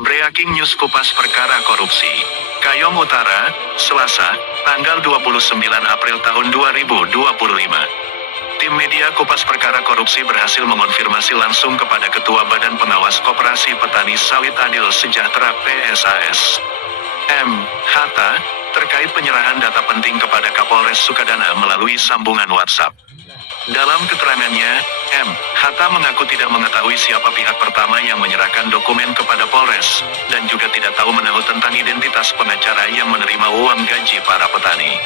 Breaking News Kupas Perkara Korupsi. Kayong Utara, Selasa, tanggal 29 April tahun 2025. Tim media Kupas Perkara Korupsi berhasil mengonfirmasi langsung kepada Ketua Badan Pengawas Koperasi Petani Sawit Adil Sejahtera (PSAS), M. Hatta, terkait penyerahan data penting kepada Kapolres Sukadana melalui sambungan WhatsApp. Dalam keterangannya, M. Hatta mengaku tidak mengetahui siapa pihak pertama yang menyerahkan dokumen kepada Polres, dan juga tidak tahu menahu tentang identitas pengacara yang menerima uang gaji para petani.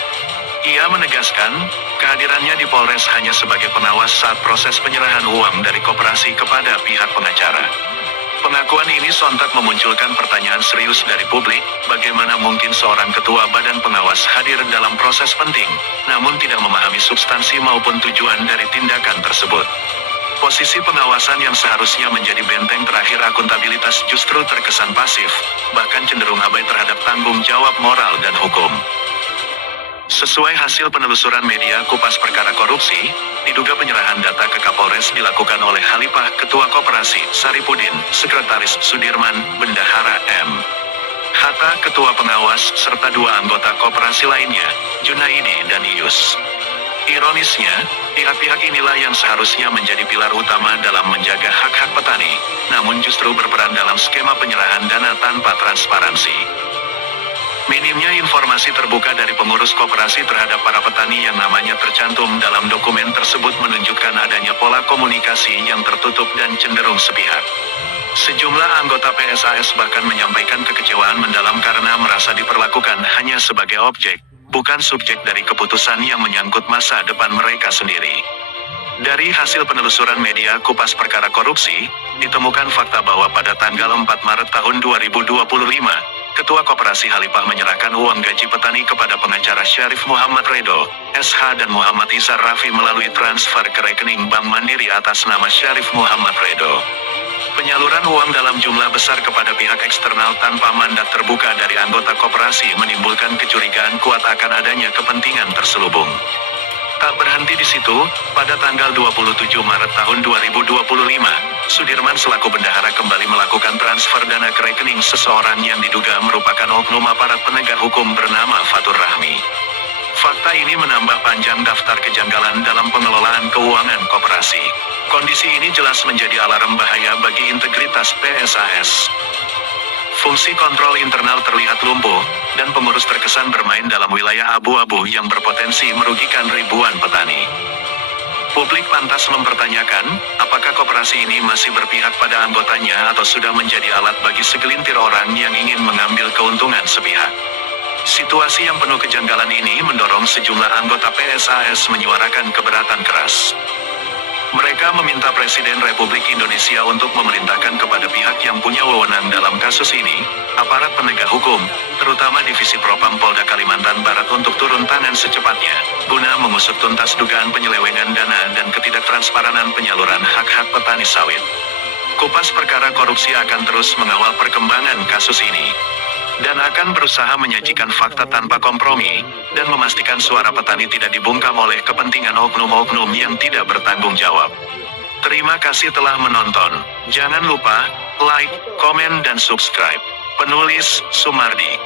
Ia menegaskan, kehadirannya di Polres hanya sebagai pengawas saat proses penyerahan uang dari koperasi kepada pihak pengacara. Pengakuan ini sontak memunculkan pertanyaan serius dari publik, bagaimana mungkin seorang ketua badan pengawas hadir dalam proses penting, namun tidak memahami substansi maupun tujuan dari tindakan tersebut. Posisi pengawasan yang seharusnya menjadi benteng terakhir akuntabilitas justru terkesan pasif, bahkan cenderung abai terhadap tanggung jawab moral dan hukum. Sesuai hasil penelusuran media Kupas Perkara Korupsi, diduga penyerahan data ke Kapolres dilakukan oleh Khalifah Ketua Koperasi Saripudin, Sekretaris Sudirman, Bendahara M. Hatta Ketua Pengawas, serta dua anggota koperasi lainnya, Junaidi dan Iyus. Ironisnya, pihak-pihak inilah yang seharusnya menjadi pilar utama dalam menjaga hak-hak petani, namun justru berperan dalam skema penyerahan dana tanpa transparansi. Minimnya informasi terbuka dari pengurus koperasi terhadap para petani yang namanya tercantum dalam dokumen tersebut menunjukkan adanya pola komunikasi yang tertutup dan cenderung sepihak. Sejumlah anggota PSAS bahkan menyampaikan kekecewaan mendalam karena merasa diperlakukan hanya sebagai objek, bukan subjek dari keputusan yang menyangkut masa depan mereka sendiri. Dari hasil penelusuran media Kupas Perkara Korupsi, ditemukan fakta bahwa pada tanggal 4 Maret tahun 2025, Ketua Koperasi Khalifah menyerahkan uang gaji petani kepada pengacara Syarif Muhammad Redo, SH dan Muhammad Isar Rafi melalui transfer ke rekening Bank Mandiri atas nama Syarif Muhammad Redo. Penyaluran uang dalam jumlah besar kepada pihak eksternal tanpa mandat terbuka dari anggota koperasi menimbulkan kecurigaan kuat akan adanya kepentingan terselubung. Tak berhenti di situ, pada tanggal 27 Maret tahun 2025, Sudirman selaku bendahara kembali melakukan transfer dana ke rekening seseorang yang diduga merupakan oknum aparat penegak hukum bernama Fatur Rahmi. Fakta ini menambah panjang daftar kejanggalan dalam pengelolaan keuangan koperasi. Kondisi ini jelas menjadi alarm bahaya bagi integritas PSAS. Fungsi kontrol internal terlihat lumpuh, dan pengurus terkesan bermain dalam wilayah abu-abu yang berpotensi merugikan ribuan petani. Publik pantas mempertanyakan, apakah koperasi ini masih berpihak pada anggotanya atau sudah menjadi alat bagi segelintir orang yang ingin mengambil keuntungan sepihak. Situasi yang penuh kejanggalan ini mendorong sejumlah anggota PSAS menyuarakan keberatan keras. Mereka meminta Presiden Republik Indonesia untuk memerintahkan kepada pihak yang punya wewenang dalam kasus ini, aparat penegak hukum, terutama Divisi Propam Polda Kalimantan Barat untuk turun tangan secepatnya, guna mengusut tuntas dugaan penyelewengan dana dan ketidaktransparan penyaluran hak-hak petani sawit. Kupas Perkara Korupsi akan terus mengawal perkembangan kasus ini, dan akan berusaha menyajikan fakta tanpa kompromi, dan memastikan suara petani tidak dibungkam oleh kepentingan oknum-oknum yang tidak bertanggung jawab. Terima kasih telah menonton. Jangan lupa, like, komen dan subscribe. Penulis, Sumardi.